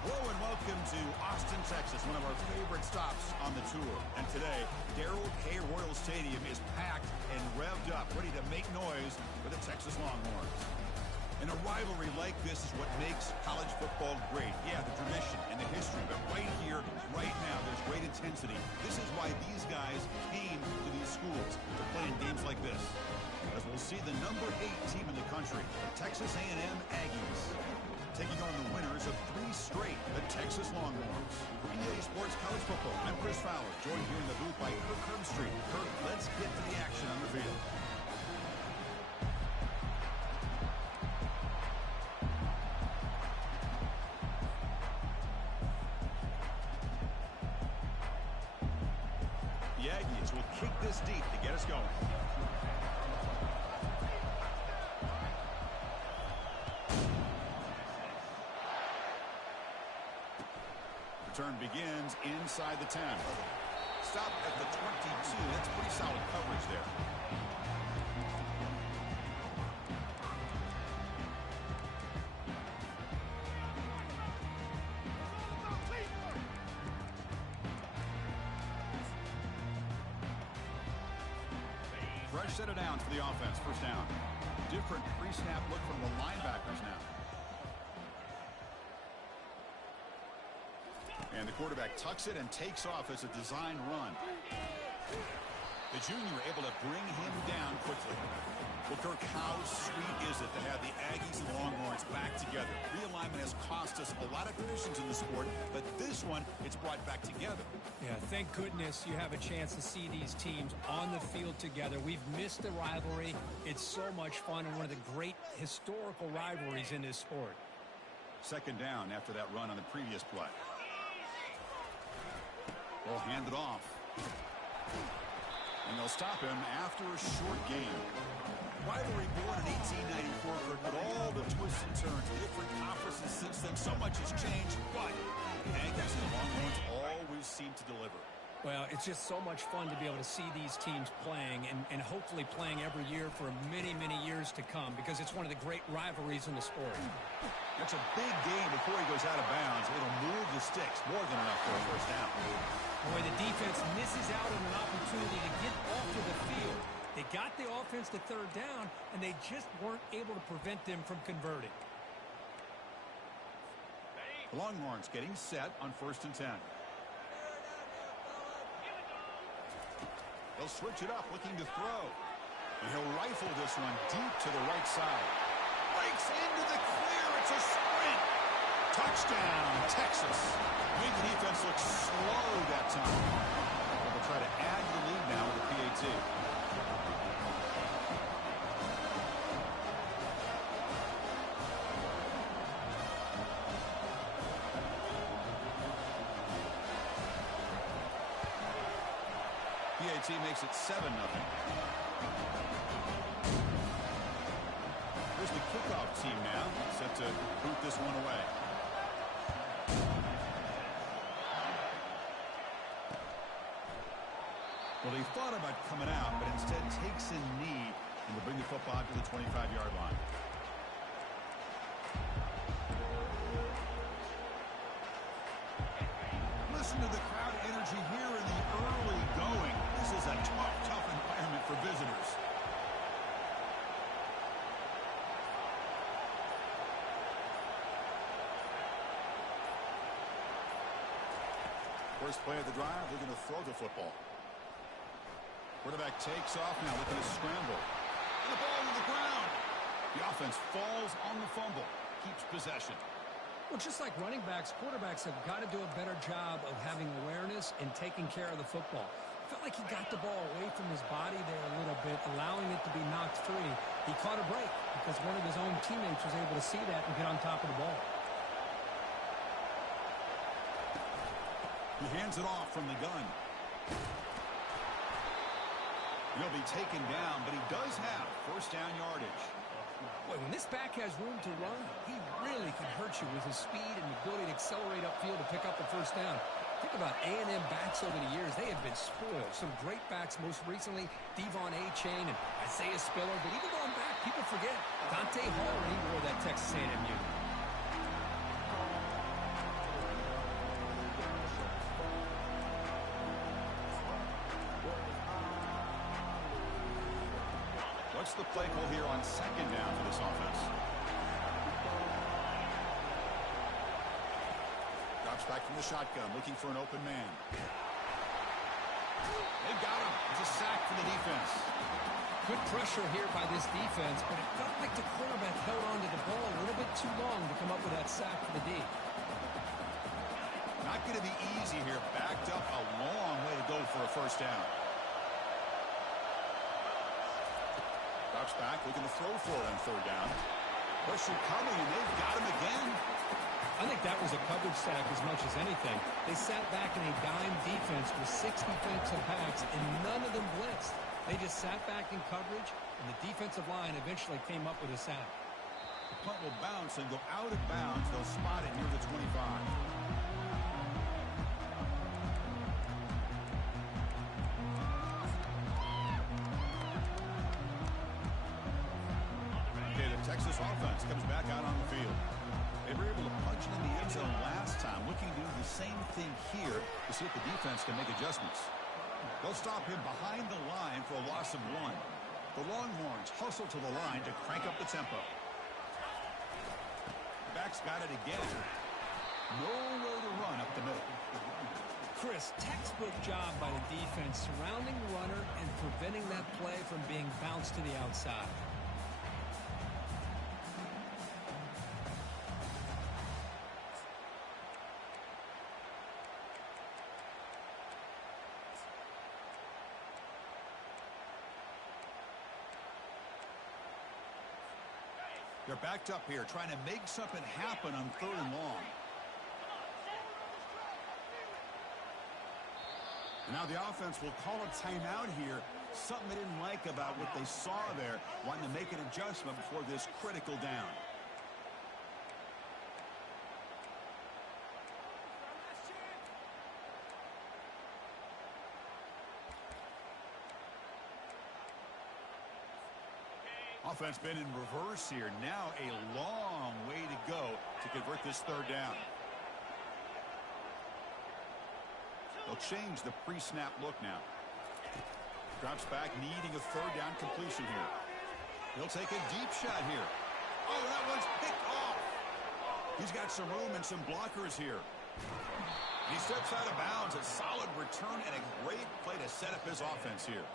Hello and welcome to Austin, Texas, one of our favorite stops on the tour. And today, Darrell K. Royal Stadium is packed and revved up, ready to make noise for the Texas Longhorns. And a rivalry like this is what makes college football great. Yeah, the tradition and the history, but right here, right now, there's great intensity. This is why these guys came to these schools to play in games like this. As we'll see the number 8 team in the country, the Texas A&M Aggies, taking on the winners of 3 straight, the Texas Longhorns. For EA Sports College Football, I'm Chris Fowler, joined here in the booth by Kirk Herbstreit. Kirk, let's get to the action on the field. The Aggies will kick this deep to get us going. Return begins inside the 10. Stop at the 22. That's pretty solid coverage there. Fresh set of downs for the offense. First down. Different pre-snap look from the linebackers now. And the quarterback tucks it and takes off as a design run. The junior able to bring him down quickly. Well, Kirk, how sweet is it to have the Aggies and Longhorns back together? Realignment has cost us a lot of traditions in the sport, but this one, it's brought back together. Yeah, thank goodness you have a chance to see these teams on the field together. We've missed the rivalry. It's so much fun and one of the great historical rivalries in this sport. Second down after that run on the previous play. They'll hand it off. And they'll stop him after a short game. Rivalry born in 1894, but all the twists and turns, different conferences since then, so much has changed, but the Aggies and Longhorns always seem to deliver. Well, it's just so much fun to be able to see these teams playing and hopefully playing every year for many, many years to come because it's one of the great rivalries in the sport. That's a big game before he goes out of bounds. It'll move the sticks more than enough for a first down. Boy, the defense misses out on an opportunity to get off to the field. They got the offense to third down, and they just weren't able to prevent them from converting. The Longhorns getting set on 1st and 10. They'll switch it up, looking to throw. And he'll rifle this one deep to the right side. Breaks into the clear. It's a sprint. Touchdown, Texas. Made the defense look slow that time. They'll try to add the lead now with the PAT. PAT makes it 7-0. Here's the kickoff team now, set to boot this one away. Well, he thought about coming out, but instead takes a knee and will bring the football to the 25-yard line. Listen to the crowd energy here in the early going. This is a tough environment for visitors. First play of the drive, they're going to throw the football. Quarterback takes off now, looking to scramble. And the ball to the ground. The offense falls on the fumble, keeps possession. Well, just like running backs, quarterbacks have got to do a better job of having awareness and taking care of the football. Felt like he got the ball away from his body there a little bit, allowing it to be knocked free. He caught a break because one of his own teammates was able to see that and get on top of the ball. He hands it off from the gun. He'll be taken down, but he does have first down yardage. Boy, when this back has room to run, he really can hurt you with his speed and ability to accelerate upfield to pick up the first down. Think about A&M backs over the years. They have been spoiled. Some great backs, most recently Devon Achane and Isaiah Spiller. But even going back, people forget Dante Hall when he wore that Texas A&M uniform. What's the play call here on second down for this offense? Drops back from the shotgun, looking for an open man. They got him. It's a sack for the defense. Good pressure here by this defense, but it felt like the quarterback held on to the ball a little bit too long to come up with that sack for the D. Not going to be easy here. Backed up a long way to go for a first down. Drops back, looking to throw for it on third down. Pressure coming, and they've got him again. I think that was a coverage sack as much as anything. They sat back in a dime defense with 6 defensive backs, and none of them blitzed. They just sat back in coverage, and the defensive line eventually came up with a sack. The punt will bounce and go out of bounds. They'll spot it near the 25. Okay, the Texas offense comes back out on the field. They were able to punch it in the end zone last time, looking to do the same thing here to see if the defense can make adjustments. They'll stop him behind the line for a loss of 1. The Longhorns hustle to the line to crank up the tempo. Back's got it again. Nowhere to run up the middle. Chris, textbook job by the defense surrounding the runner and preventing that play from being bounced to the outside. They're backed up here, trying to make something happen on third and long. And now the offense will call a timeout here. Something they didn't like about what they saw there, wanting to make an adjustment before this critical down. Offense been in reverse here. Now a long way to go to convert this third down. They'll change the pre-snap look now. Drops back, needing a third down completion here. He'll take a deep shot here. Oh, that one's picked off. He's got some room and some blockers here. He steps out of bounds. A solid return and a great play to set up his offense here.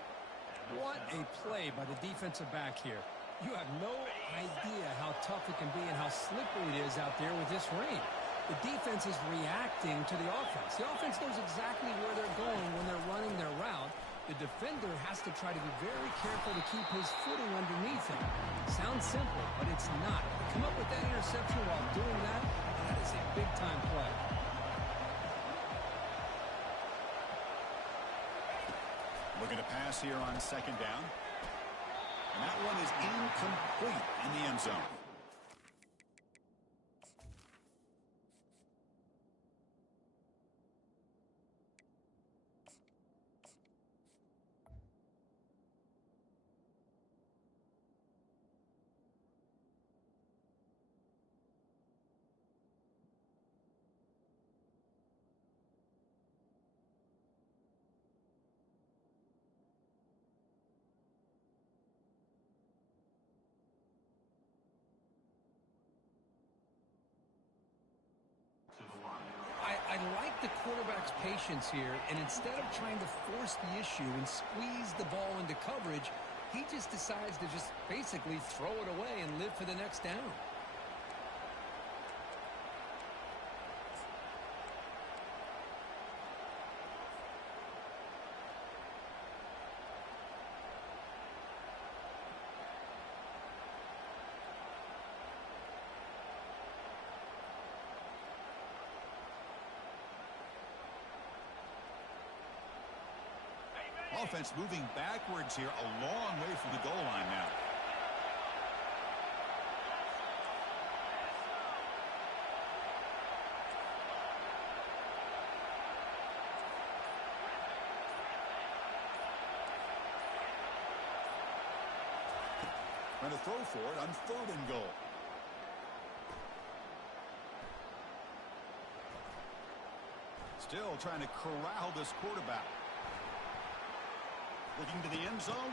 What a play by the defensive back here. You have no idea how tough it can be and how slippery it is out there with this rain. The defense is reacting to the offense. The offense knows exactly where they're going when they're running their route. The defender has to try to be very careful to keep his footing underneath him. Sounds simple, but it's not. To come up with that interception while doing that, that is a big-time play. Looking to pass here on second down. And that one is incomplete in the end zone. I like the quarterback's patience here, and instead of trying to force the issue and squeeze the ball into coverage, he just decides to just basically throw it away and live for the next down. Offense moving backwards here, a long way from the goal line now. Trying to throw for it on third and goal. Still trying to corral this quarterback. Looking to the end zone.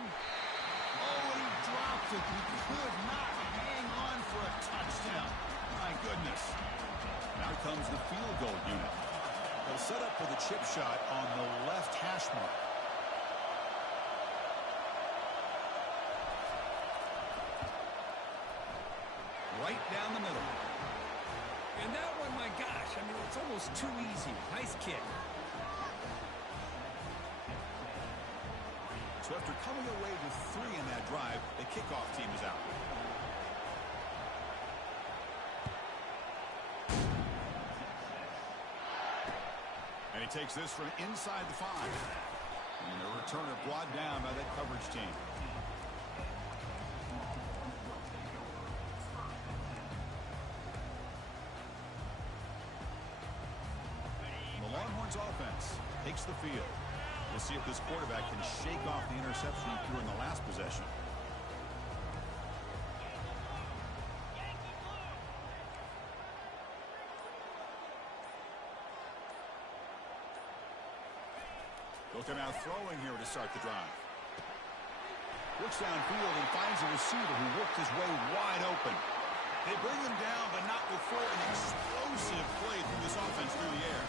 Oh, and he dropped it. He could not hang on for a touchdown. My goodness. Now comes the field goal unit. They'll set up for the chip shot on the left hash mark. Right down the middle. And that one, my gosh, I mean, it's almost too easy. Nice kick. So after coming away with 3 in that drive, the kickoff team is out. And he takes this from inside the 5. And the returner brought down by that coverage team. The Longhorns offense takes the field. We'll see if this quarterback can shake off the interception he threw in the last possession. Looking out throwing here to start the drive. Looks downfield and finds a receiver who worked his way wide open. They bring him down, but not before an explosive play through this offense through the air.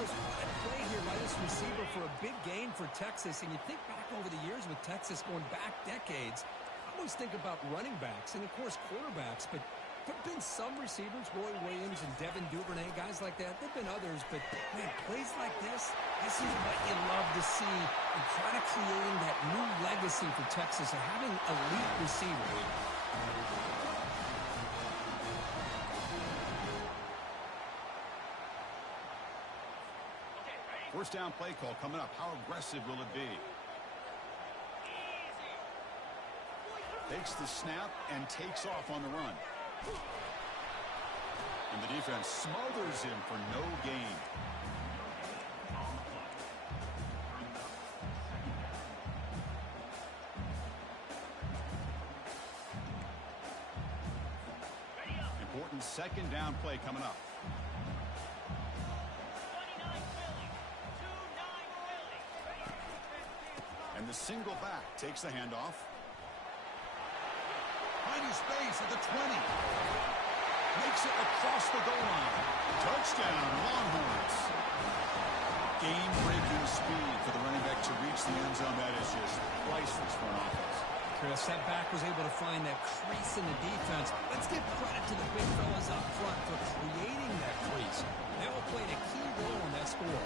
What a play here by this receiver for a big gain for Texas. And you think back over the years with Texas going back decades, I always think about running backs and, of course, quarterbacks. But there have been some receivers, Roy Williams and Devin Duvernay, guys like that. There have been others. But, man, plays like this is what you love to see. And try to creating that new legacy for Texas of having elite receivers. First down play call coming up. How aggressive will it be? Takes the snap and takes off on the run. And the defense smothers him for no gain. Important second down play coming up. And the single back takes the handoff. Finding space at the 20. Makes it across the goal line. Touchdown, Longhorns. Game-breaking speed for the running back to reach the end zone. That is just priceless for an offense. Chris, that back was able to find that crease in the defense. Let's give credit to the big fellas up front for creating that crease. They all played a key role in that score.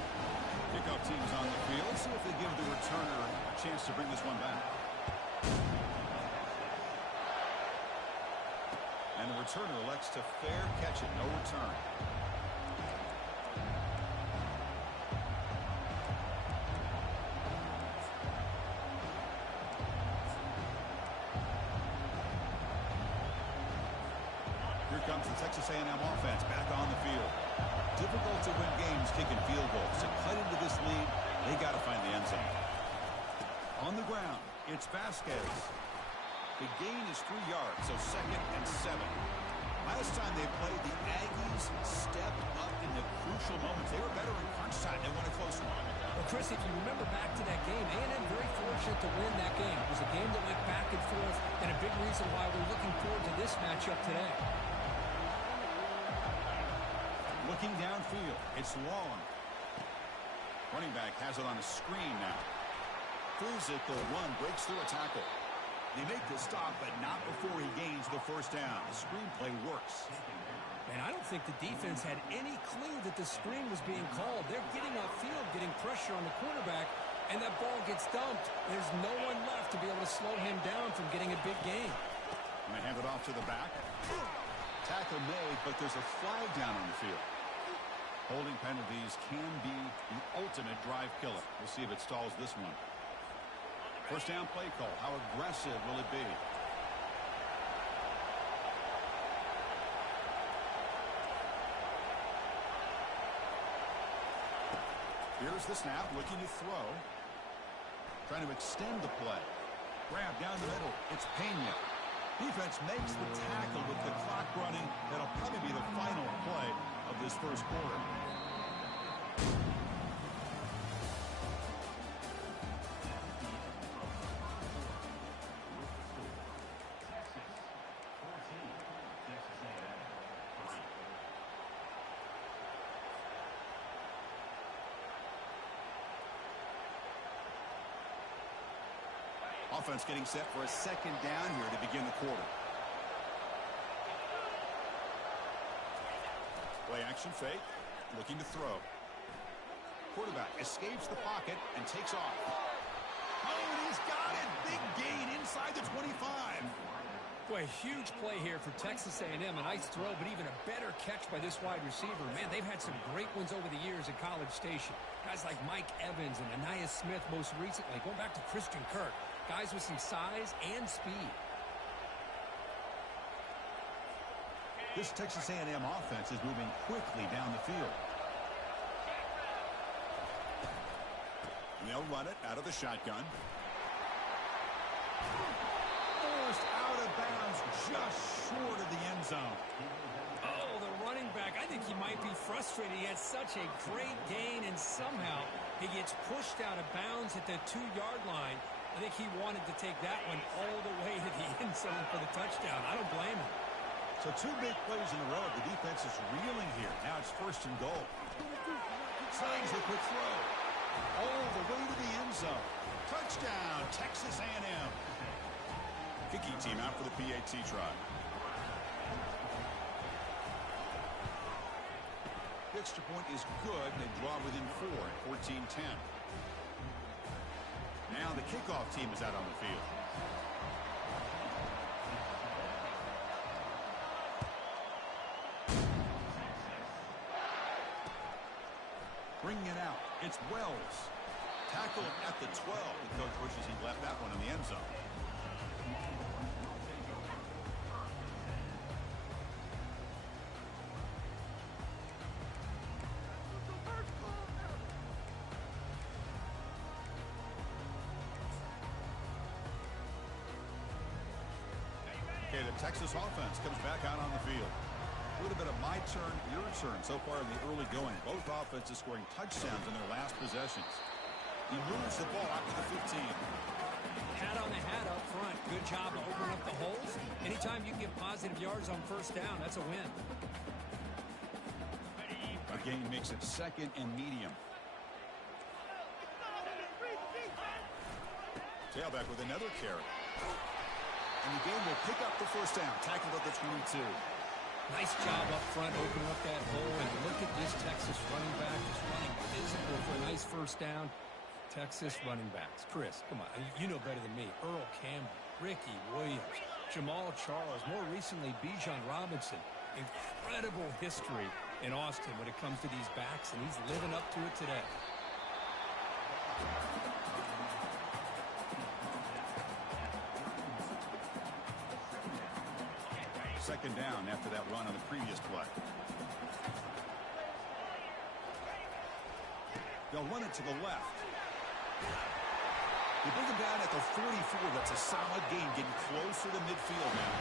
Kickoff team's on the field. Let's see if they give the returner a chance to bring this one back. And the returner elects to fair catch it. No return. Here comes the Texas A&M offense back on the field. Difficult to win games kicking field goals. To cut into this lead, they got to find the end zone. On the ground, it's Vasquez. The gain is 3 yards, so 2nd and 7. Last time they played, the Aggies stepped up in the crucial moments. They were better in crunch time. They won a close one. Well, Chris, if you remember back to that game, A&M very fortunate to win that game. It was a game that went back and forth, and a big reason why we're looking forward to this matchup today. Looking downfield, it's Long. Running back has it on a screen now. Physical run, breaks through a tackle. They make the stop, but not before he gains the first down. The screenplay works. And I don't think the defense had any clue that the screen was being called. They're getting upfield, getting pressure on the quarterback, and that ball gets dumped. There's no one left to be able to slow him down from getting a big gain. And they hand it off to the back. Tackle made, but there's a flag down on the field. Holding penalties can be the ultimate drive killer. We'll see if it stalls this one. First down play call. How aggressive will it be? Here's the snap, looking to throw. Trying to extend the play. Grab down the middle. It's Pena. Defense makes the tackle with the clock running. That'll probably be the final play of this first quarter. Offense getting set for a second down here to begin the quarter. Play action fake. Looking to throw. Quarterback escapes the pocket and takes off. Oh, and he's got it. Big gain inside the 25. Boy, huge play here for Texas A&M. A nice throw, but even a better catch by this wide receiver. Man, they've had some great ones over the years at College Station. Guys like Mike Evans and Anais Smith most recently. Going back to Christian Kirk. Guys with some size and speed. This Texas A&M offense is moving quickly down the field. And they'll run it out of the shotgun. Forced out of bounds just short of the end zone. Oh, the running back. I think he might be frustrated. He had such a great gain, and somehow he gets pushed out of bounds at the 2-yard line. I think he wanted to take that one all the way to the end zone for the touchdown. I don't blame him. So 2 big plays in a row. The defense is reeling here. Now it's 1st and goal. Signs a quick throw. All the way to the end zone. Touchdown, Texas A&M. Kicking team out for the PAT try. The extra point is good. They draw within 4 at 14-10. Now the kickoff team is out on the field. Bringing it out. It's Wells. Tackled at the 12. The coach wishes he'd left that one in the end zone. Okay, the Texas offense comes back out on the field. A little bit of my turn, your turn so far in the early going. Both offenses scoring touchdowns in their last possessions. He moves the ball out to the 15. Hat on the hat up front. Good job to open up the holes. Anytime you can get positive yards on 1st down, that's a win. A gain makes it 2nd and medium. Tailback with another carry. And the game will pick up the 1st down. Tackled at the 22. Nice job up front, opening up that hole. And look at this Texas running back just running physical for a nice 1st down. Texas running backs. Chris, come on. You know better than me. Earl Campbell, Ricky Williams, Jamal Charles, more recently Bijan Robinson. Incredible history in Austin when it comes to these backs, and he's living up to it today. Second down after that run on the previous play. They'll run it to the left. They bring him down at the 44. That's a solid gain, getting closer to midfield now.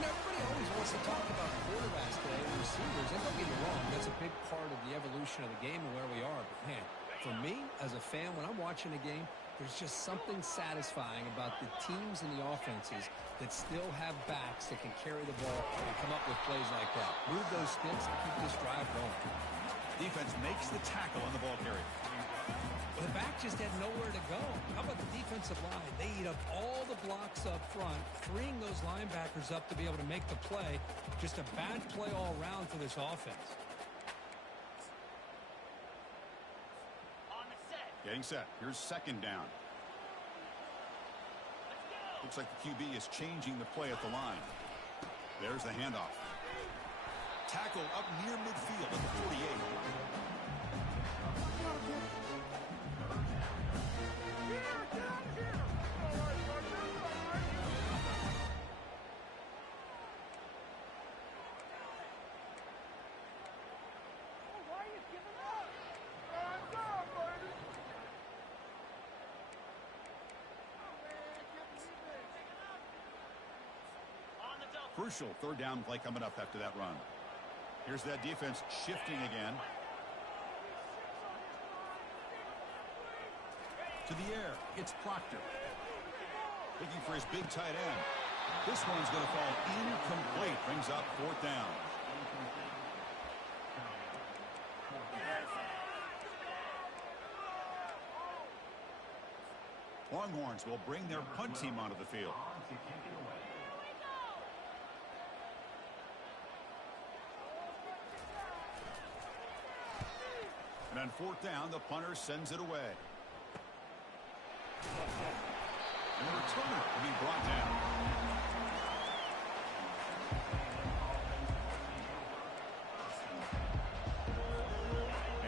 You know, everybody always wants to talk about quarterbacks today and receivers, and don't get me wrong, that's a big part of the evolution of the game and where we are. But, man, for me, as a fan, when I'm watching a game, there's just something satisfying about the teams and the offenses that still have backs that can carry the ball and come up with plays like that. Move those sticks and keep this drive going. Defense makes the tackle on the ball carrier. The back just had nowhere to go. How about the defensive line? They eat up all the blocks up front, freeing those linebackers up to be able to make the play. Just a bad play all around for this offense. Getting set. Here's 2nd down. Looks like the QB is changing the play at the line. There's the handoff. Tackle up near midfield at the 48. Crucial 3rd down play coming up after that run. Here's that defense shifting again. To the air. It's Proctor. Looking for his big tight end. This one's going to fall incomplete. Brings up 4th down. Longhorns will bring their punt team onto the field. And on fourth down, the punter sends it away. And the returner will be brought down.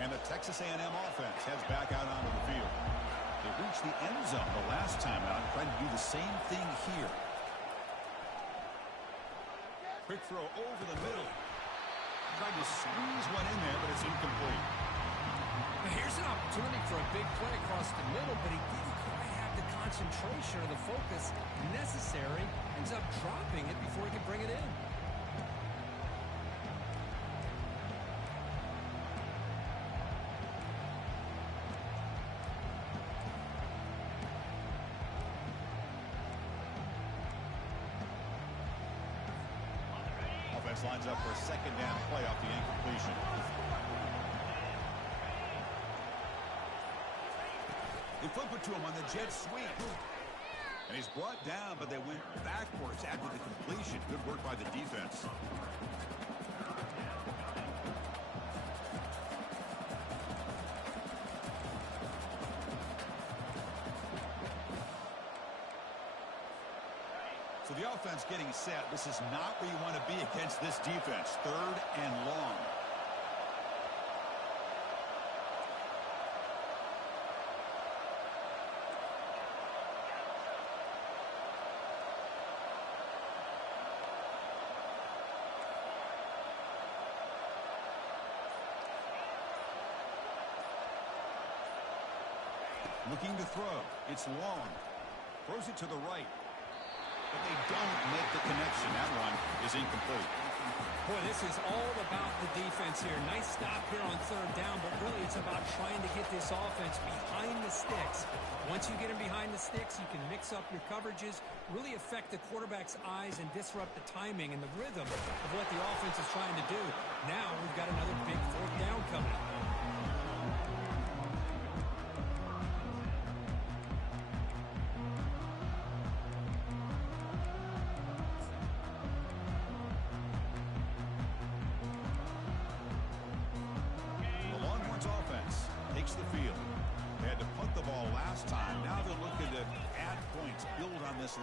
And the Texas A&M offense heads back out onto the field. They reached the end zone the last time out, trying to do the same thing here. Quick throw over the middle. Tried to squeeze one in there, but it's incomplete. Now here's an opportunity for a big play across the middle, but he didn't quite have the concentration or the focus necessary. Ends up dropping it before he could bring it in. Offense lines up for a second down play off the incompletion. They flip it to him on the jet sweep. And he's brought down, but they went backwards after the completion. Good work by the defense. So the offense getting set. This is not where you want to be against this defense. Third and long. Looking to throw. It's long. Throws it to the right. But they don't make the connection. That one is incomplete. Boy, this is all about the defense here. Nice stop here on third down, but really it's about trying to get this offense behind the sticks. Once you get them behind the sticks, you can mix up your coverages, really affect the quarterback's eyes and disrupt the timing and the rhythm of what the offense is trying to do. Now we've got another big fourth down coming.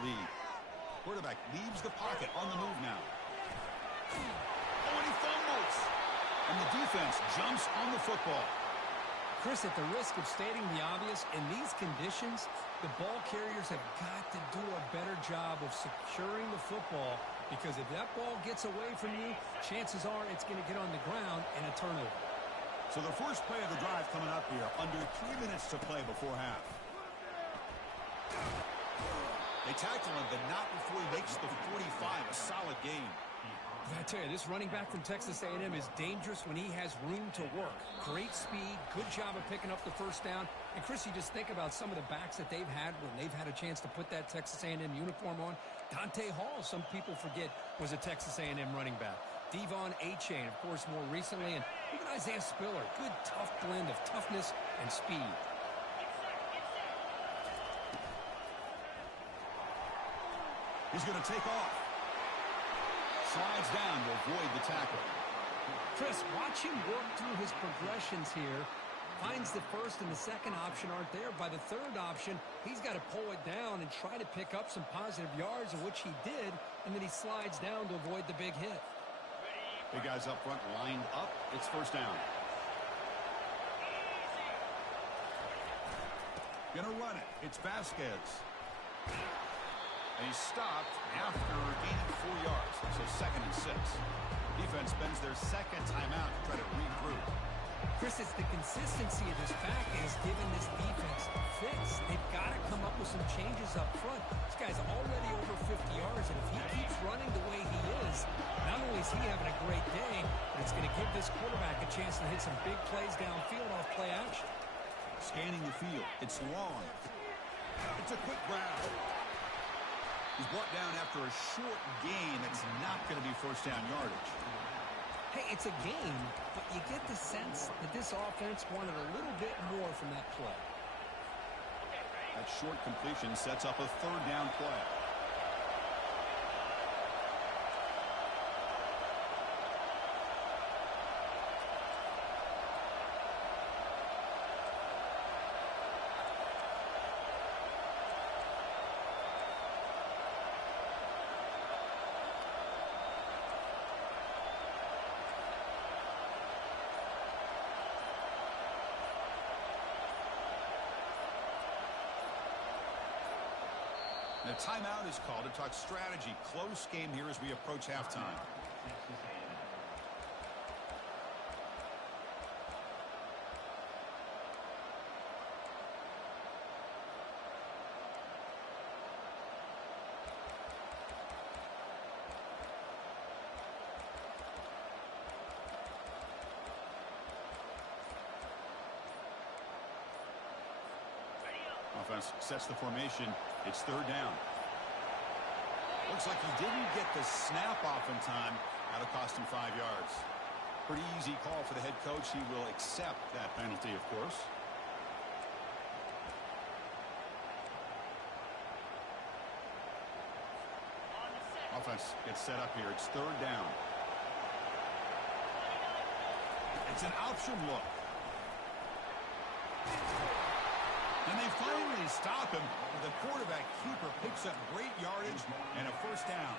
Lead. Quarterback leaves the pocket on the move now. Oh, and he fumbles. And the defense jumps on the football. Chris, at the risk of stating the obvious, in these conditions, the ball carriers have got to do a better job of securing the football, because if that ball gets away from you, chances are it's going to get on the ground and a turnover. So the first play of the drive coming up here, under 3 minutes to play before half. They tackle him, but not before he makes the 45, a solid gain. I tell you, this running back from Texas A&M is dangerous when he has room to work. Great speed, good job of picking up the first down. And, Chris, you just think about some of the backs that they've had when they've had a chance to put that Texas A&M uniform on. Dante Hall, some people forget, was a Texas A&M running back. Devon Achane, of course, more recently. And even Isaiah Spiller, good, tough blend of toughness and speed. He's going to take off. Slides down to avoid the tackle. Chris, watch him work through his progressions here. Finds the first and the second option aren't there. By the third option, he's got to pull it down and try to pick up some positive yards, of which he did, and then he slides down to avoid the big hit. Big guys up front lined up. It's first down. Gonna run it. It's Vasquez. And he's stopped after gaining 4 yards. So 2nd and 6. Defense spends their second timeout to try to regroup. Chris, it's the consistency of this back is giving this defense a fix. They've got to come up with some changes up front. This guy's already over 50 yards, and if he keeps running the way he is, not only is he having a great day, but it's going to give this quarterback a chance to hit some big plays downfield off play action. Scanning the field. It's long. It's a quick grab. He's brought down after a short gain that's not going to be first down yardage. Hey, it's a game, but you get the sense that this offense wanted a little bit more from that play. That short completion sets up a third down play. The timeout is called to talk strategy. Close game here as we approach halftime. Offense sets the formation. It's third down. Looks like he didn't get the snap off in time. That'll cost him 5 yards. Pretty easy call for the head coach. He will accept that penalty, of course. Offense gets set up here. It's third down. It's an option look. And they finally stop him. The quarterback keeper picks up great yardage and a first down.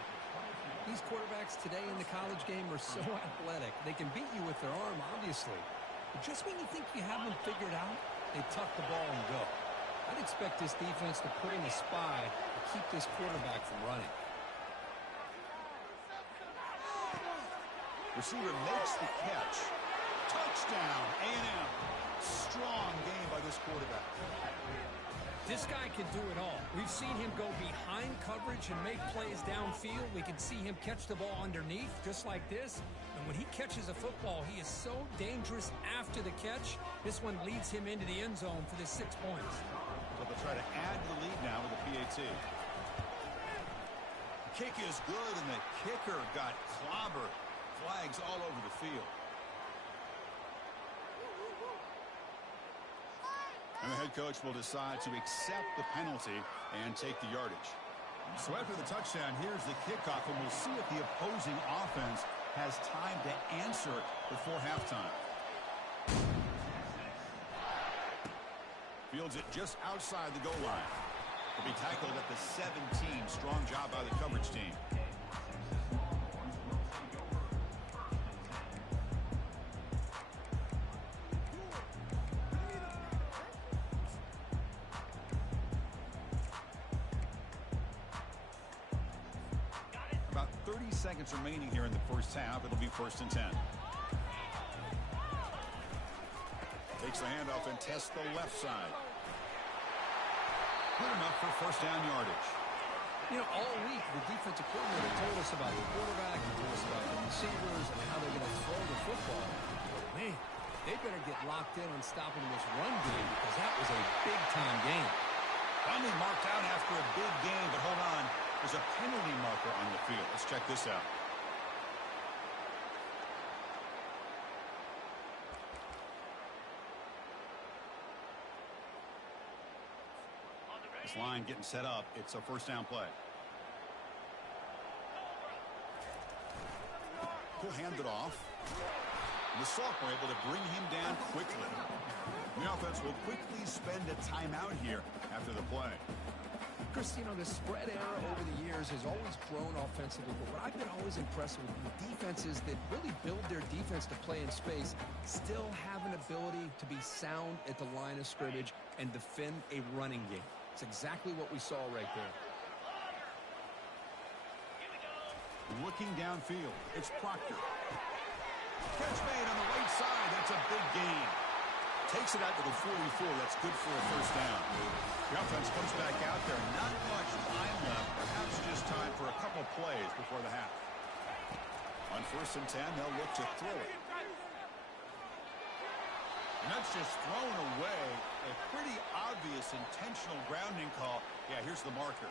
These quarterbacks today in the college game are so athletic. They can beat you with their arm, obviously. But just when you think you have them figured out, they tuck the ball and go. I'd expect this defense to put in a spy to keep this quarterback from running. Receiver makes the catch. Touchdown, A&M. Strong game by this quarterback. This guy can do it all. We've seen him go behind coverage and make plays downfield. We can see him catch the ball underneath, just like this. And when he catches a football, he is so dangerous after the catch. This one leads him into the end zone for the 6 points. So they'll try to add to the lead now with the PAT. The kick is good, and the kicker got clobbered. Flags all over the field. And the head coach will decide to accept the penalty and take the yardage. So after the touchdown, here's the kickoff, and we'll see if the opposing offense has time to answer before halftime. Fields it just outside the goal line. He'll be tackled at the 17. Strong job by the coverage team. Seconds remaining here in the first half. It'll be 1st and 10. Takes the handoff and tests the left side. Good enough for first down yardage. You know, all week the defensive coordinator told us about the quarterback, he told us about the receivers and how they're going to throw the football. But man, they better get locked in on stopping this run game because that was a big-time game. Finally marked out after a big game, but hold on. There's a penalty marker on the field. Let's check this out. This line getting set up. It's a first down play. He'll hand it off. The sophomore able to bring him down quickly. The offense will quickly spend a timeout here after the play. Chris, you know, the spread era over the years has always grown offensively, but what I've been always impressed with defenses that really build their defense to play in space still have an ability to be sound at the line of scrimmage and defend a running game. It's exactly what we saw right there. Looking downfield, it's Proctor. Catch made on the right side. That's a big gain. Takes it out to the 44. That's good for a first down. The offense comes back out there. Not much time left. Perhaps just time for a couple plays before the half. On 1st and 10, they'll look to throw it. And that's just thrown away. A pretty obvious intentional grounding call. Yeah, here's the marker.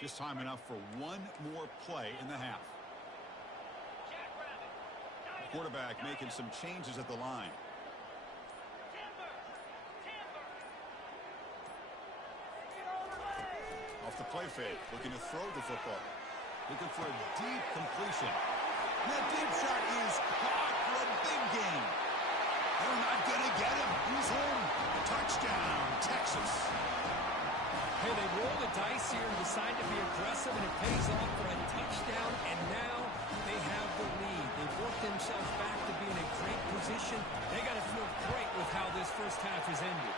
Just time enough for one more play in the half. Quarterback making some changes at the line. Off the play fake, looking to throw the football. Looking for a deep completion. And that deep shot is caught for a big gain. They're not going to get him. He's in. Touchdown, Texas. Hey, they roll the dice here and decide to be aggressive, and it pays off for a touchdown, and now they have the lead. They've worked themselves back to be in a great position. They got to feel great with how this first half has ended.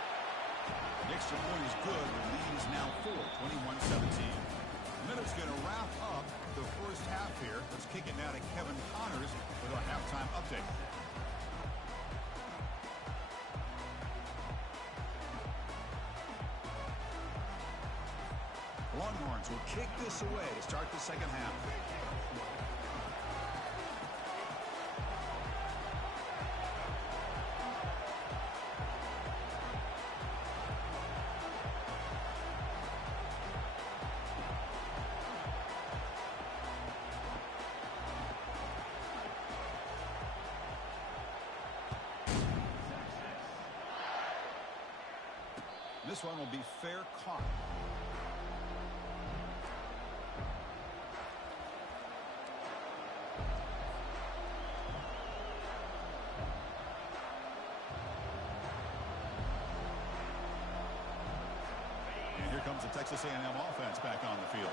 The extra point is good. The lead is now 21-17. Minute's going to wrap up the first half here. Let's kick it now to Kevin Connors with our halftime update. Longhorns will kick this away to start the second half. This one will be fair caught. And here comes the Texas A&M offense back on the field.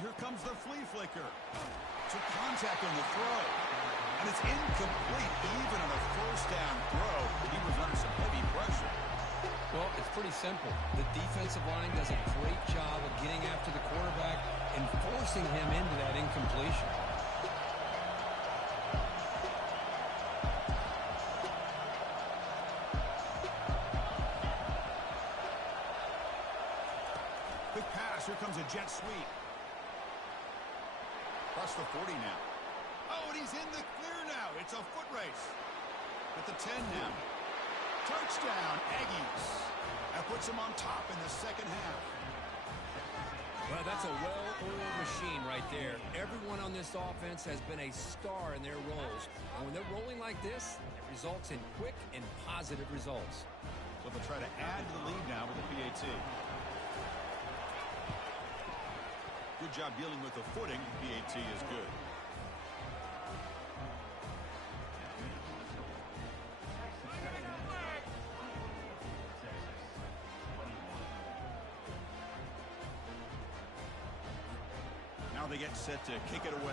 Here comes the flea flicker. Took contact on the throw. And it's incomplete. Even on a first down throw, he was under some heavy pressure. Well, it's pretty simple. The defensive line does a great job of getting after the quarterback and forcing him into that incompletion. Quick pass. Here comes a jet sweep. Across the 40 now. Oh, and he's in the clear now. It's a foot race. At the 10 now. Touchdown, Aggies. That puts him on top in the second half. Well, that's a well-oiled machine right there. Everyone on this offense has been a star in their roles. And when they're rolling like this, it results in quick and positive results. So they'll try to add to the lead now with the PAT. Good job dealing with the footing. PAT is good. Now they get set to kick it away.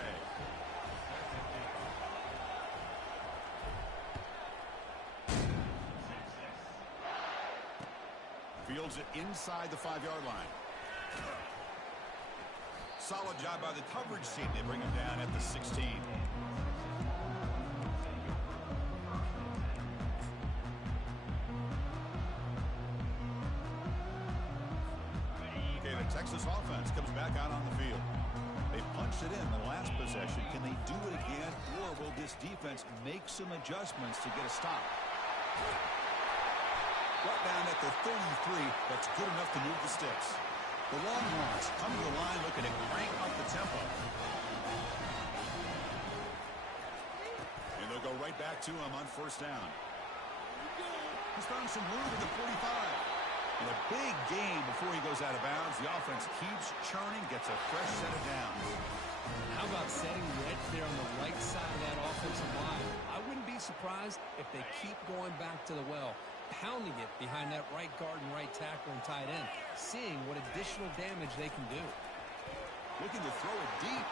Fields it inside the 5-yard line. Solid job by the coverage team. They bring him down at the 16. Okay, the Texas offense comes back out on the field. They punched it in the last possession. Can they do it again, or will this defense make some adjustments to get a stop? Brought down at the 33. That's good enough to move the sticks. The Longhorns come to the line looking to crank up the tempo. And they'll go right back to him on first down. He's found some room at the 45. And a big gain before he goes out of bounds. The offense keeps churning, gets a fresh set of downs. How about setting the edge there on the right side of that offensive line? I wouldn't be surprised if they keep going back to the well, pounding it behind that right guard and right tackle and tight end, seeing what additional damage they can do. Looking to throw it deep.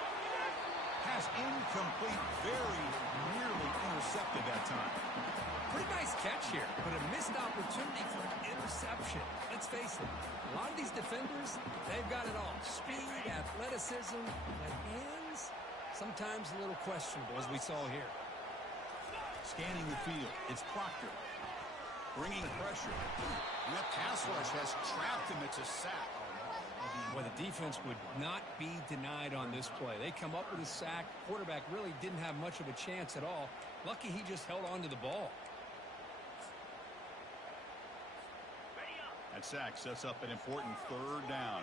Pass incomplete, very nearly intercepted that time. Pretty nice catch here, but a missed opportunity for an interception. Let's face it, a lot of these defenders, they've got it all. Speed, athleticism, and hands, sometimes a little questionable, as we saw here. Scanning the field, it's Proctor. Bringing the pressure. And that pass rush has trapped him. It's a sack. Well, the defense would not be denied on this play. They come up with a sack. Quarterback really didn't have much of a chance at all. Lucky he just held on to the ball. That sack sets up an important third down.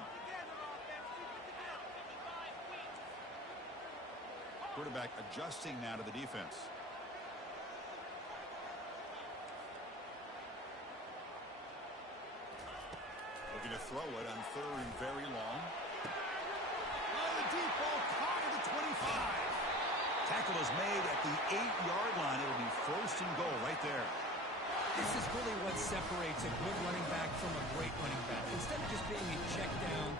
Quarterback adjusting now to the defense. Looking to throw it on third and very long. Oh, the deep ball caught at the 25. Tackle is made at the 8-yard line. It'll be first and goal right there. This is really what separates a good running back from a great running back. Instead of just being a check down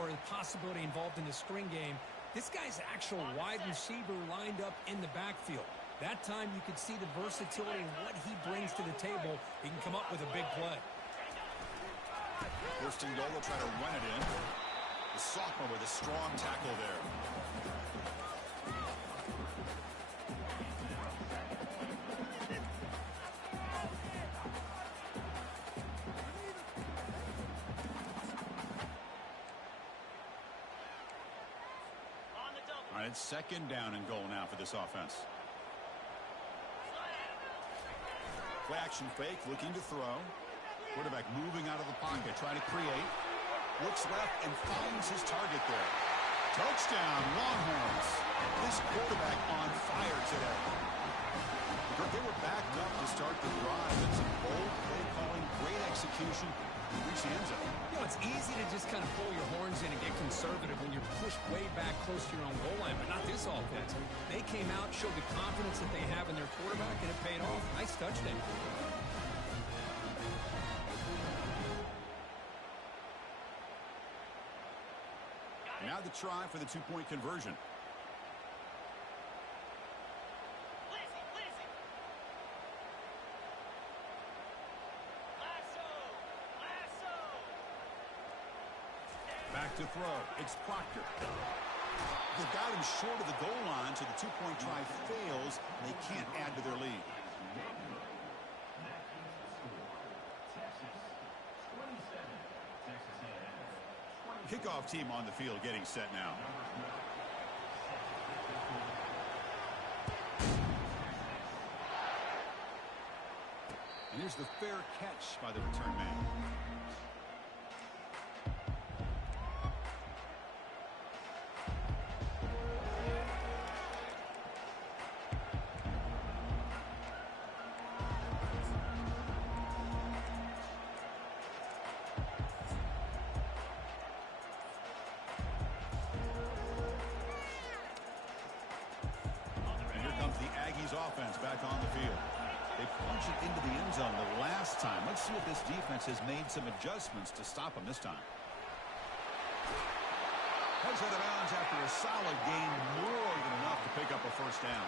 or a possibility involved in the screen game, this guy's actual wide receiver lined up in the backfield. That time you could see the versatility and what he brings to the table. He can come up with a big play. First and goal, they'll try to run it in. The sophomore with a strong tackle there. All right, it's second down and goal now for this offense. Play action fake, looking to throw. Quarterback moving out of the pocket, trying to create. Looks left and finds his target there. Touchdown, Longhorns. This quarterback on fire today. They were backed up to start the drive. And some bold play calling, great execution. Reach the end zone. You know, it's easy to just kind of pull your horns in and get conservative when you're pushed way back close to your own goal line, but not this offense. They came out, showed the confidence that they have in their quarterback, and it paid off. Nice touchdown. Now the try for the two-point conversion. Back to throw. It's Proctor. They got him short of the goal line, so the two-point try fails. They can't add to their lead. Kickoff team on the field getting set now. And here's the fair catch by the return man. Offense back on the field. They punch it into the end zone the last time. Let's see if this defense has made some adjustments to stop them this time. Heads out of bounds after a solid gain, more than enough to pick up a first down.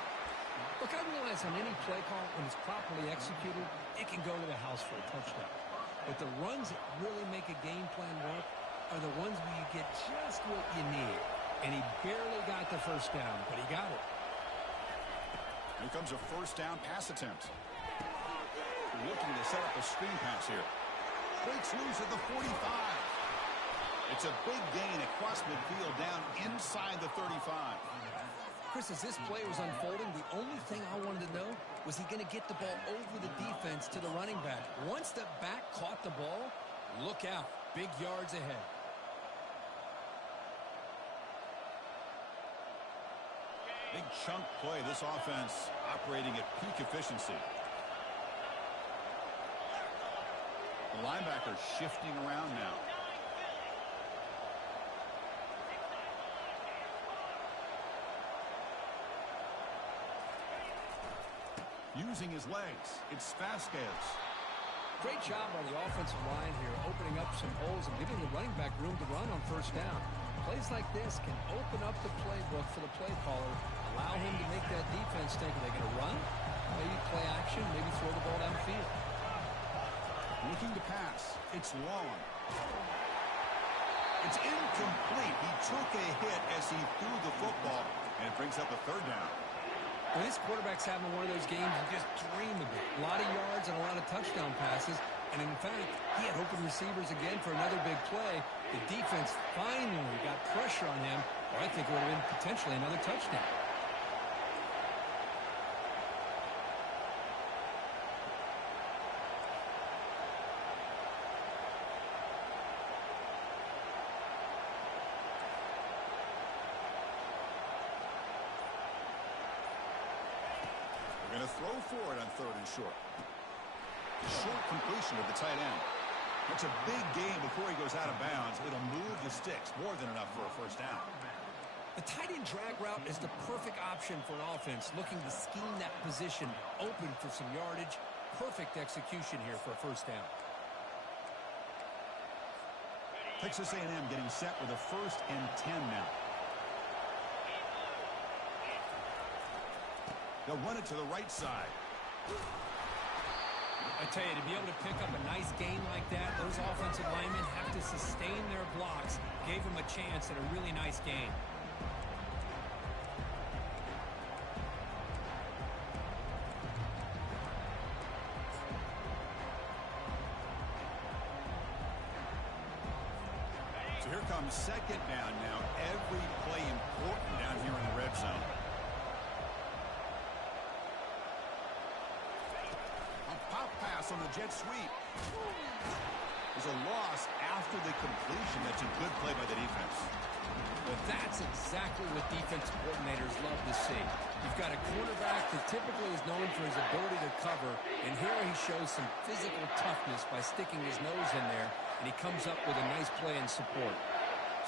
Look, I realize on any play call, when it's properly executed, it can go to the house for a touchdown. But the runs that really make a game plan work are the ones where you get just what you need. And he barely got the first down, but he got it. Here comes a first down pass attempt. Looking to set up a screen pass here. Breaks loose at the 45. It's a big gain across midfield down inside the 35. Chris, as this play was unfolding, the only thing I wanted to know was he going to get the ball over the defense to the running back. Once the back caught the ball, look out. Big yards ahead. Big chunk play. This offense operating at peak efficiency. The linebacker shifting around now. Using his legs. It's Vasquez. Great job by the offensive line here, opening up some holes and giving the running back room to run on first down. Plays like this can open up the playbook for the play caller, allow him to make that defense think, are they going to run? Maybe play action, maybe throw the ball downfield. Looking to pass. It's long. It's incomplete. He took a hit as he threw the football, and it brings up a third down. When this quarterback's having one of those games you just dream of it. A lot of yards and a lot of touchdown passes. And in fact, he had open receivers again for another big play. The defense finally got pressure on him, or I think it would have been potentially another touchdown. Going to throw for it on 3rd and short. Short completion with the tight end. That's a big gain before he goes out of bounds. It'll move the sticks, more than enough for a first down. The tight end drag route is the perfect option for an offense looking to scheme that position open for some yardage. Perfect execution here for a first down. Texas A&M getting set with a 1st and 10 now. They'll run it to the right side. I tell you, to be able to pick up a nice gain like that, those offensive linemen have to sustain their blocks. Gave them a chance at a really nice gain. So here comes 2nd down now. Every play important down here in the red zone. On the jet sweep. There's a loss after the completion. That's a good play by the defense. Well, that's exactly what defense coordinators love to see. You've got a quarterback that typically is known for his ability to cover, and here he shows some physical toughness by sticking his nose in there, and he comes up with a nice play in support.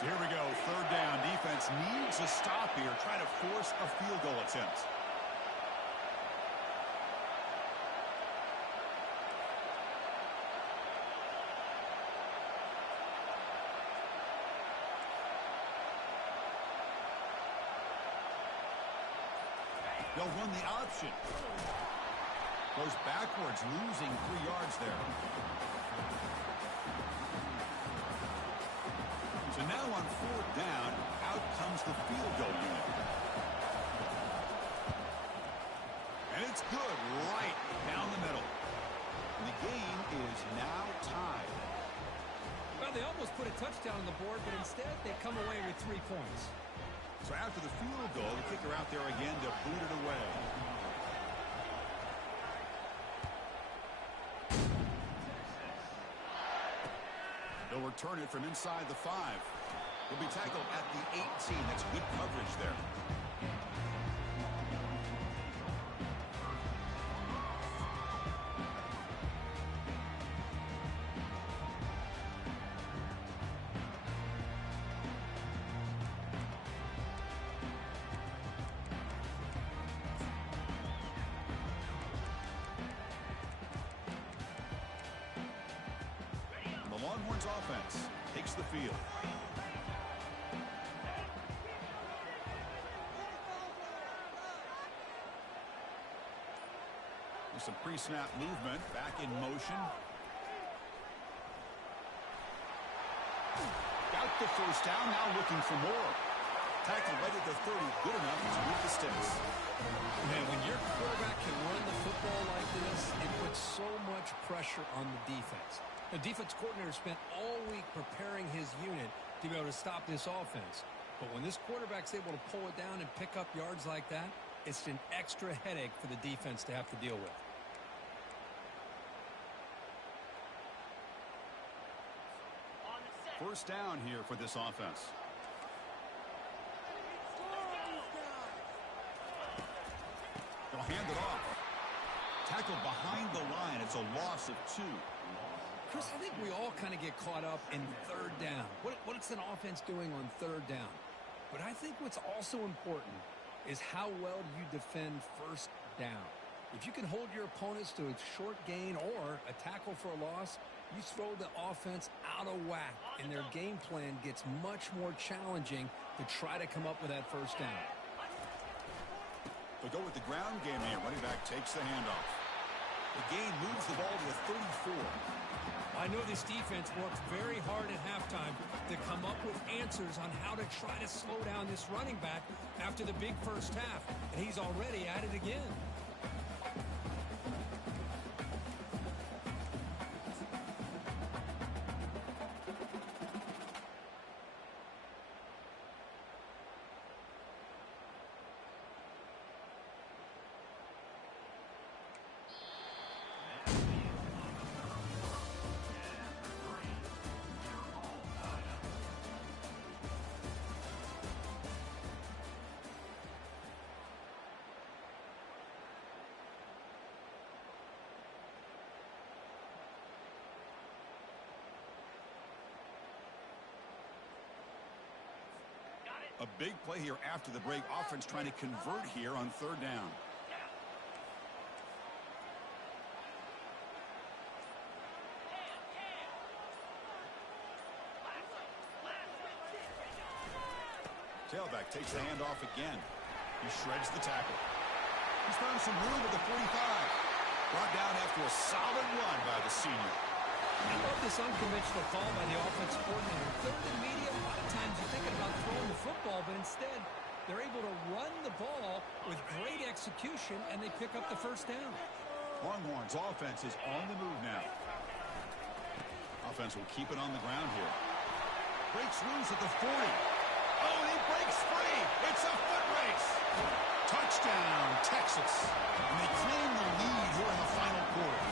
So here we go, 3rd down. Defense needs a stop here, trying to force a field goal attempt. They'll run the option. Goes backwards, losing 3 yards there. So now on 4th down, out comes the field goal unit. And it's good right down the middle. And the game is now tied. Well, they almost put a touchdown on the board, but instead they come away with 3 points. So after the field goal, the kicker out there again to boot it away. They'll return it from inside the 5. He'll be tackled at the 18. That's good coverage there. Longhorns offense takes the field. There's some pre-snap movement, back in motion. Got the first down, now looking for more. Tackled right at the 30, good enough to move the sticks. Man, when your quarterback can run the football like this, it puts so much pressure on the defense. The defense coordinator spent all week preparing his unit to be able to stop this offense. But when this quarterback's able to pull it down and pick up yards like that, it's an extra headache for the defense to have to deal with. First down here for this offense. They'll hand it off. Tackled behind the line. It's a loss of 2. Chris, I think we all kind of get caught up in 3rd down. What's an offense doing on 3rd down? But I think what's also important is how well you defend 1st down. If you can hold your opponents to a short gain or a tackle for a loss, you throw the offense out of whack, and their game plan gets much more challenging to try to come up with that 1st down. They'll go with the ground game here. Running back takes the handoff. The gain moves the ball to the 34. I know this defense worked very hard at halftime to come up with answers on how to try to slow down this running back after the big first half, and he's already at it again. A big play here after the break. Offense trying to convert here on third down. Tailback takes the handoff again. He shreds the tackle. He's found some room at the 45. Brought down after a solid run by the senior. I love this unconventional call by the offensive coordinator. Third and medium, a lot of times you're thinking about throwing the football, but instead they're able to run the ball with great execution, and they pick up the first down. Longhorns offense is on the move now. Offense will keep it on the ground here. Breaks loose at the 40. Oh, and he breaks free. It's a foot race. Touchdown, Texas. And they claim the lead here in the final quarter.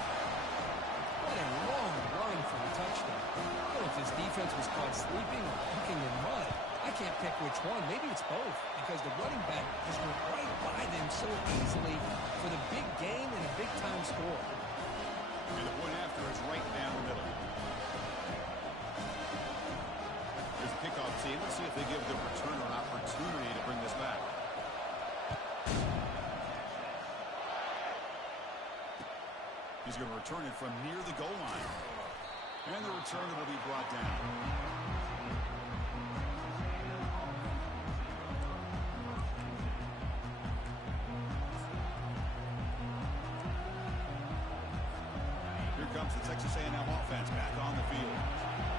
What a long run for the touchdown. I don't know if this defense was caught sleeping or picking in mud. I can't pick which one. Maybe it's both, because the running back just went right by them so easily for the big gain and a big-time score. And the point after is right down the middle. There's a kickoff team. Let's see if they give the returner an opportunity to bring this back. He's going to return it from near the goal line. And the returner will be brought down. Here comes the Texas A&M offense back on the field.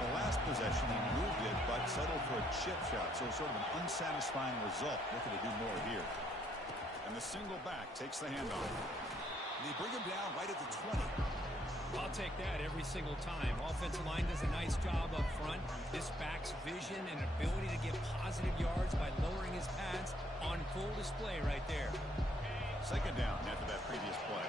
The last possession, he moved it, but settled for a chip shot. So sort of an unsatisfying result. Looking to do more here. And the single back takes the handoff. They bring him down right at the 20. I'll take that every single time. Offensive line does a nice job up front. This back's vision and ability to get positive yards by lowering his pads on full display right there. Second down after that previous play.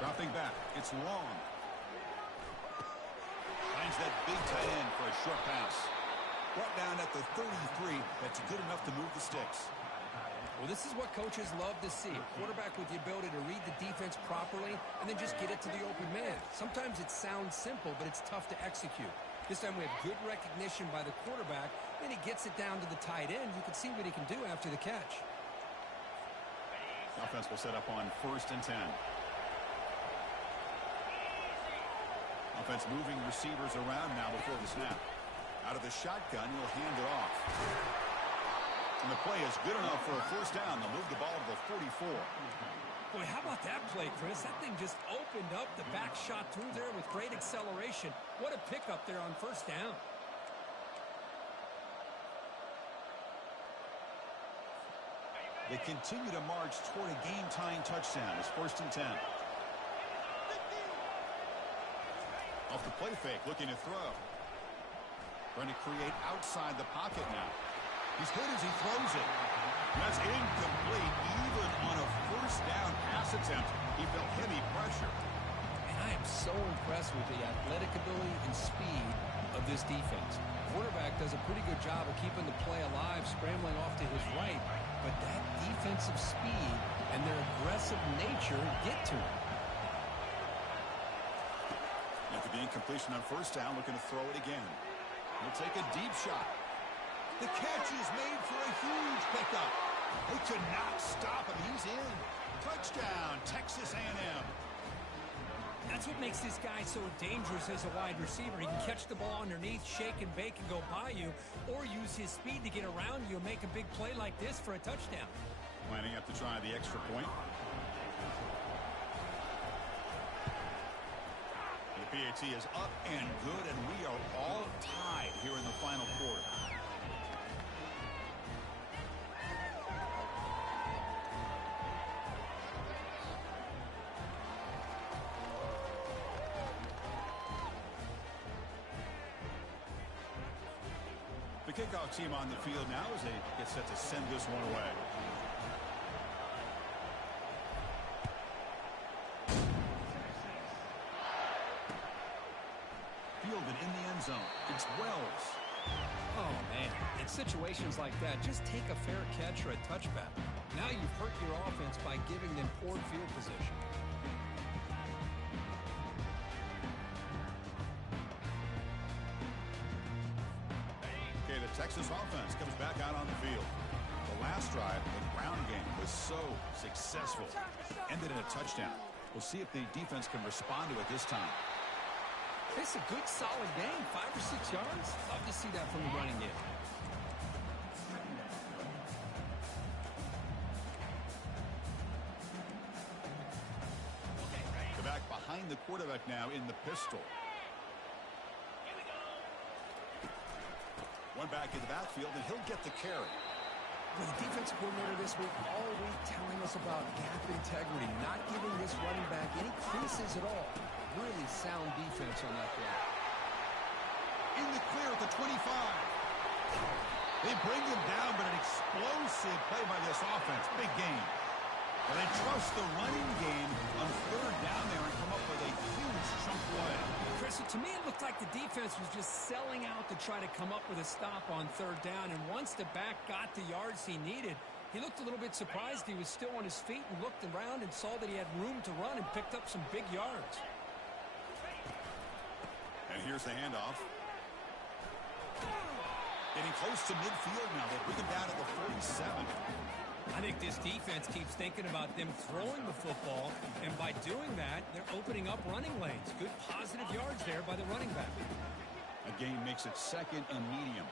Dropping back. It's long. Finds that big tight end for a short pass. Brought down at the 33. That's good enough to move the sticks. Well, this is what coaches love to see. A quarterback with the ability to read the defense properly and then just get it to the open man. Sometimes it sounds simple, but it's tough to execute. This time we have good recognition by the quarterback. Then he gets it down to the tight end. You can see what he can do after the catch. The offense will set up on 1st and 10. Offense moving receivers around now before the snap. Out of the shotgun, he'll hand it off. And the play is good enough for a first down. They'll move the ball to the 44. Boy, how about that play, Chris? That thing just opened up. The back shot through there with great acceleration. What a pickup there on first down. They continue to march toward a game-tying touchdown. It's 1st and 10. Off the play fake, looking to throw. Trying to create outside the pocket now. He's good as he throws it. That's incomplete. Even on a first down pass attempt, he felt heavy pressure. And I am so impressed with the athletic ability and speed of this defense. Quarterback does a pretty good job of keeping the play alive, scrambling off to his right. But that defensive speed and their aggressive nature get to him. After the incompletion on first down, looking to throw it again. He'll take a deep shot. The catch is made for a huge pickup. They could not stop him. He's in. Touchdown, Texas A&M. That's what makes this guy so dangerous as a wide receiver. He can catch the ball underneath, shake and bake and go by you, or use his speed to get around you and make a big play like this for a touchdown. Lining up to try the extra point. The PAT is up and good, and we are all tied here in the final quarter. The kickoff team on the field now as they get set to send this one away. Fielded in the end zone. It's Wells. Oh, man. In situations like that, just take a fair catch or a touchback. Now you've hurt your offense by giving them poor field position. Okay, the Texas offense comes back out on the field. The last drive, the ground game, was so successful. Ended in a touchdown. We'll see if the defense can respond to it this time. It's a good, solid game. 5 or 6 yards. Love to see that from the running game. The back behind the quarterback now in the pistol. One back in the backfield, and he'll get the carry. Well, the defensive coordinator this week all week telling us about gap integrity, not giving this running back any creases at all. Really sound defense on that play. In the clear at the 25. They bring him down, but an explosive play by this offense. Big game. Well, they trust the running game on third down there and come up with a huge chunk play. Chris, to me it looked like the defense was just selling out to try to come up with a stop on third down, and once the back got the yards he needed, he looked a little bit surprised he was still on his feet and looked around and saw that he had room to run and picked up some big yards. And here's the handoff. Getting close to midfield now. They bring him down at the 47. I think this defense keeps thinking about them throwing the football, and by doing that, they're opening up running lanes. Good positive yards there by the running back. A gain makes it second and medium.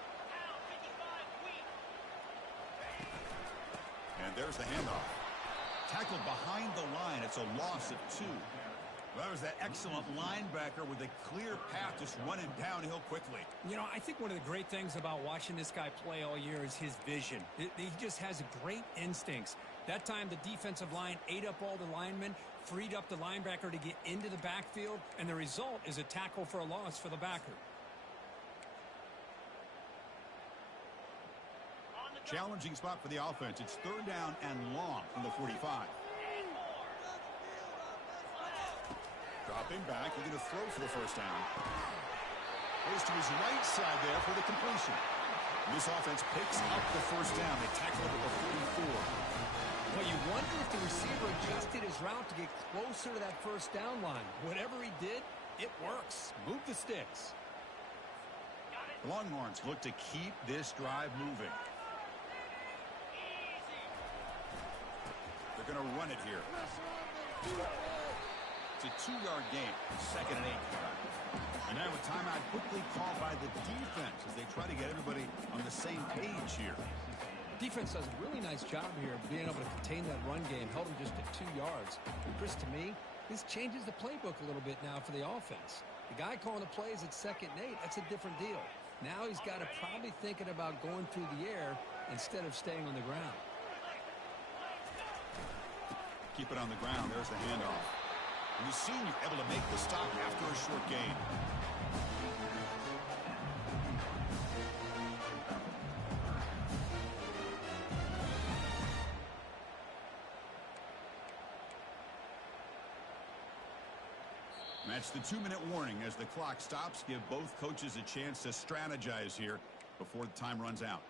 And there's the handoff. Tackled behind the line. It's a loss of 2. Well, that was that excellent linebacker with a clear path just running downhill quickly. You know, I think one of the great things about watching this guy play all year is his vision. He just has great instincts. That time, the defensive line ate up all the linemen, freed up the linebacker to get into the backfield, and the result is a tackle for a loss for the backer. Challenging spot for the offense. It's third down and long from the 45. Dropping back, looking to throw for the first down. Goes to his right side there for the completion. And this offense picks up the first down. They tackle it at the 44. Well, you wonder if the receiver adjusted his route to get closer to that first down line. Whatever he did, it works. Move the sticks. The Longhorns look to keep this drive moving. They're going to run it here. It's a 2-yard gain, second and 8. And now a timeout quickly called by the defense as they try to get everybody on the same page here. Defense does a really nice job here of being able to contain that run game, held him just at 2 yards. And Chris, to me, this changes the playbook a little bit now for the offense. The guy calling the plays at second and 8, that's a different deal. Now he's got to probably thinking about going through the air instead of staying on the ground. Keep it on the ground. There's the handoff. And the senior able to make the stop after a short gain. That's the 2-minute warning as the clock stops. Give both coaches a chance to strategize here before the time runs out.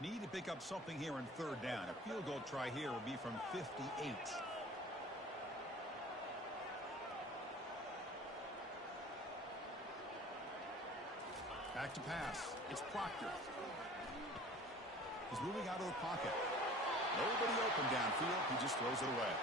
Need to pick up something here on third down. A field goal try here will be from 58. Back to pass. It's Proctor. He's moving out of the pocket. Nobody open downfield. He just throws it away.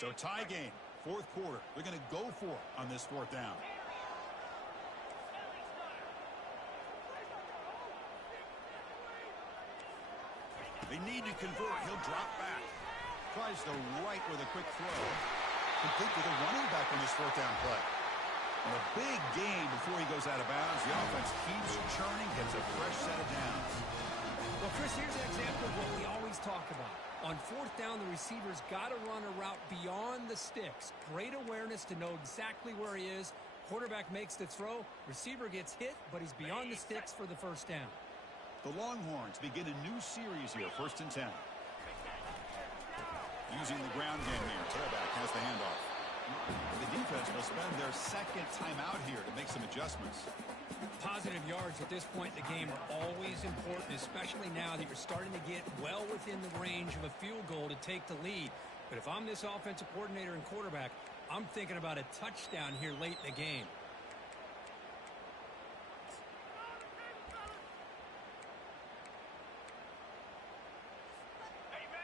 So tie game, fourth quarter. They're going to go for it on this fourth down. need to convert. He'll drop back. Tries the right with a quick throw. Complete with a running back on this fourth down play. And a big gain before he goes out of bounds. The offense keeps churning, gets a fresh set of downs. Well, Chris, here's an example of what we always talk about. On fourth down, the receiver's got to run a route beyond the sticks. Great awareness to know exactly where he is. Quarterback makes the throw. Receiver gets hit, but he's beyond the sticks for the first down. The Longhorns begin a new series here, 1st and 10. Using the ground game here. Tailback has the handoff. The defense will spend their second timeout here to make some adjustments. Positive yards at this point in the game are always important, especially now that you're starting to get well within the range of a field goal to take the lead. But if I'm this offensive coordinator and quarterback, I'm thinking about a touchdown here late in the game.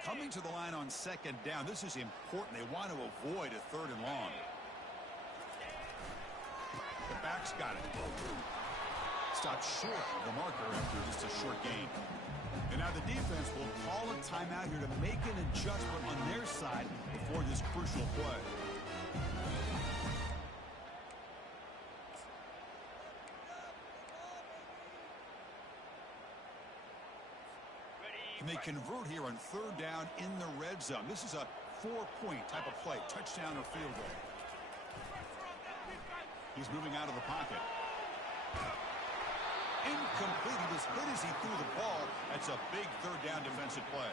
Coming to the line on 2nd down. This is important. They want to avoid a 3rd and long. The back's got it. Stopped short of the marker after just a short gain. And now the defense will call a timeout here to make an adjustment on their side before this crucial play. And they convert here on 3rd down in the red zone. This is a 4-point type of play, touchdown or field goal. He's moving out of the pocket. Incomplete. He was hit as he threw the ball. That's a big 3rd down defensive play.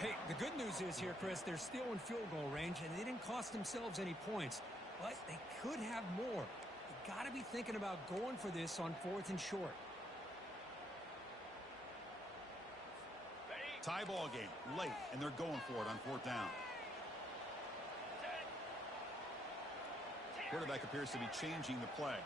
Hey, the good news is here, Chris, they're still in field goal range, and they didn't cost themselves any points. But they could have more. You got to be thinking about going for this on 4th and short. Tie ball game late, and they're going for it on 4th down. Quarterback appears to be changing the play.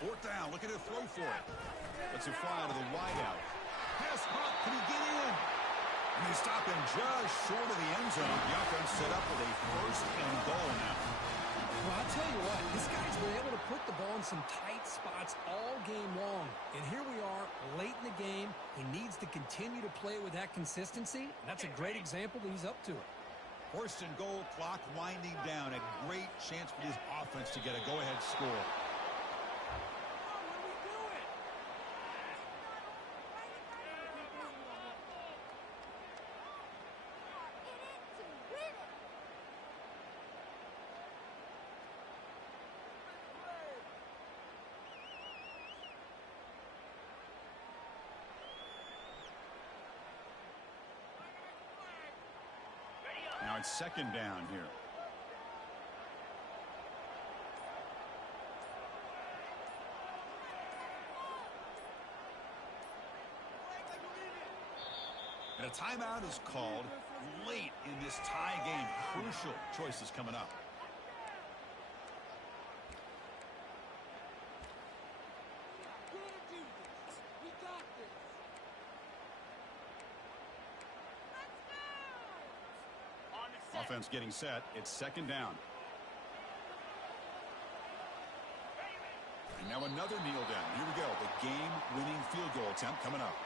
Fourth down, looking to throw for it. Let's it fly out of the wideout. Pass hot, can he get in? And they stop him just short of the end zone. The offense set up with a 1st and goal now. Well, I'll tell you what, this guy's been able to put the ball in some tight spots all game long. And here we are, late in the game. He needs to continue to play with that consistency. That's a great example that he's up to it. 1st and goal, clock winding down. A great chance for his offense to get a go-ahead score. Now it's 2nd down here. And a timeout is called late in this tie game. Crucial choices coming up. Offense getting set. It's 2nd down. And now another kneel down. Here we go. The game-winning field goal attempt coming up.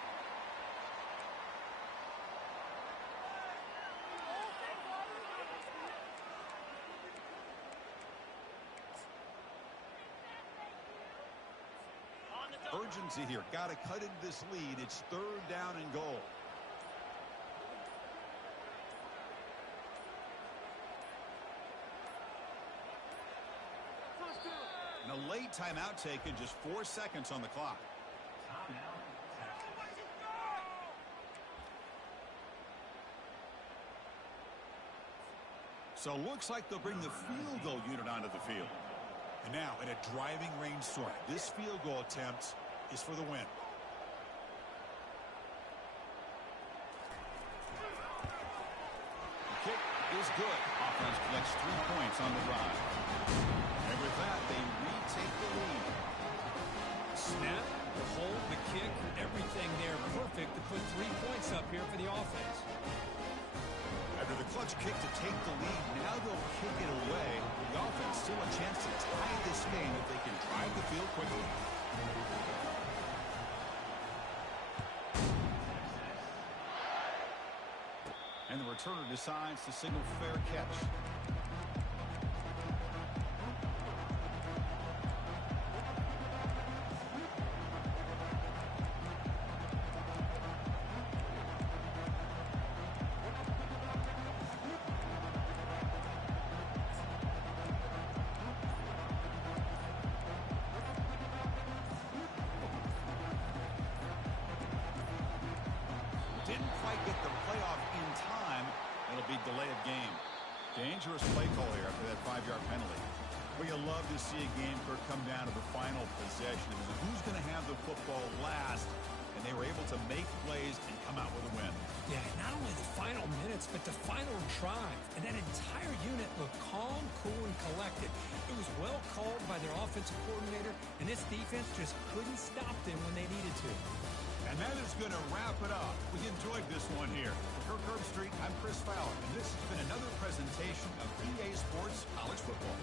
Urgency here. Got to cut into this lead. It's 3rd down and goal. And a late timeout taken, just 4 seconds on the clock. So looks like they'll bring the field goal unit onto the field. And now in a driving range sort. This field goal attempt is for the win. The kick is good. Offense collects 3 points on the drive. And with that, they retake the lead. Snap, the hold, the kick, everything there perfect to put 3 points up here for the offense. After the clutch kick to take the lead, now they'll still a chance to tie this game if they can drive the field quickly. And the returner decides to signal fair catch. Didn't quite get the playoff in time. It'll be delay of game. Dangerous play call here after that 5-yard penalty. Well, you love to see a game come down to the final possession. Who's going to have the football last? And they were able to make plays and come out with a win. Yeah, not only the final minutes, but the final drive. And that entire unit looked calm, cool, and collected. It was well called by their offensive coordinator, and this defense just couldn't stop them when they needed to. And that is going to wrap it up. We enjoyed this one here. For Kirk Herbstreit, I'm Chris Fowler, and this has been another presentation of EA Sports College Football.